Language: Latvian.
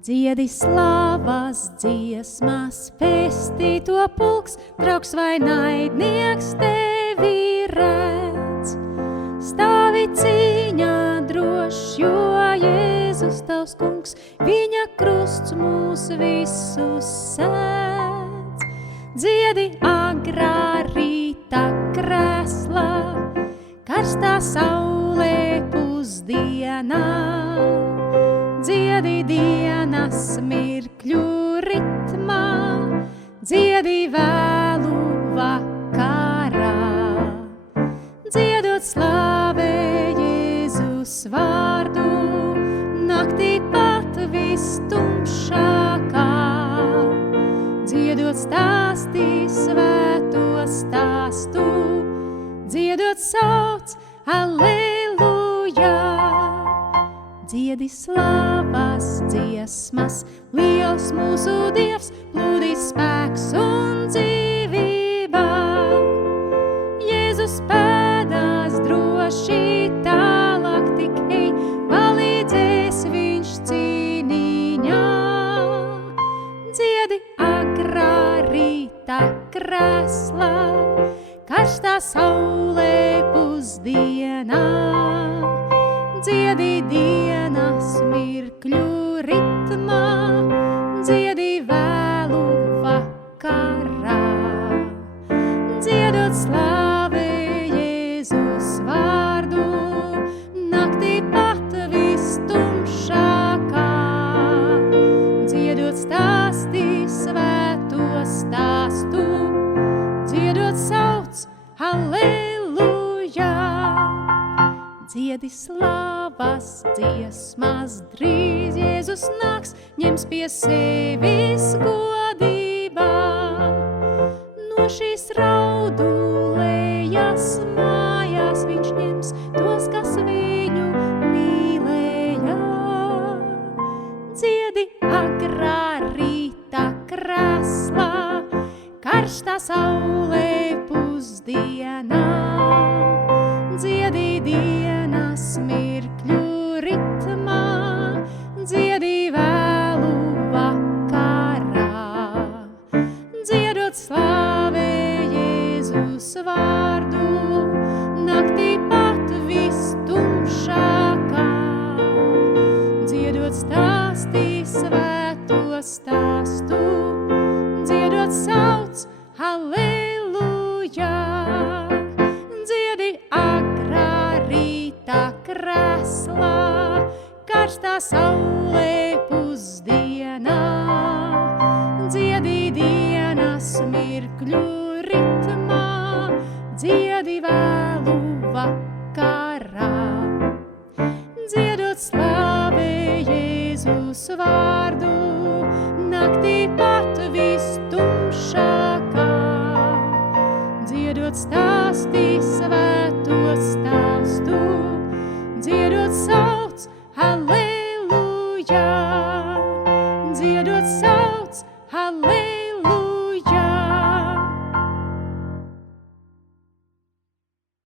Dziedi slavas dziesmas, pestīto pulks, draugs vai naidnieks tevi redz. Stāvi cīņā drošs, jo Jēzus tavs kungs, viņa krusts mūs visus sēdz. Dziedi agrā rīta krēslā, karstā saulē pusdienā. Dziedi dienas mirkļu ritmā, dziedi vēlu vakarā. Dziedot slavē Jēzus vārdu, naktī pat vistumšākā. Dziedot stāstī svēto stāstu, dziedot sauc Alleluja. Dziedi slavas dziesmas, liels mūsu Dievs, plūdīs spēks un dzīvība. Jēzus pēdās droši tālāk tik ej, palīdzēs viņš cīniņā. Dziedi agrā rīta krēslā, karstā saulē pusdienā. Dziedi dienas mirkļu ritmā, dziedi vēlu vakarā. Dziedot slavē Jēzus vārdu, naktī pat vistumšākā. Dziedot stāstī svēto stāstu, dziedot sauc Alleluja. Dziedi slavas dziesmas, drīz Jēzus nāks, ņems pie sevis godībā. No šīs raudulējas mājās viņš ņems tos, kas viņu mīlēja. Dziedi agrā rīta krēslā, karstā saulē pusdienā. Dziedi dienas mirkļu ritmā, dziedi vēlu vakarā. Dziedot slavē Jēzus vārdu, naktī pat vistumšākā. Dziedot stāstī svēto stāstu, dziedot sauc Alleluja. Dziedi agrā rīta krēslā, karstā saulē pusdienā. Dziedi dienas mirkļu ritmā, dziedi vēlu vakarā. Dziedot slavē Jēzus vārdu, naktī pat vistumšā.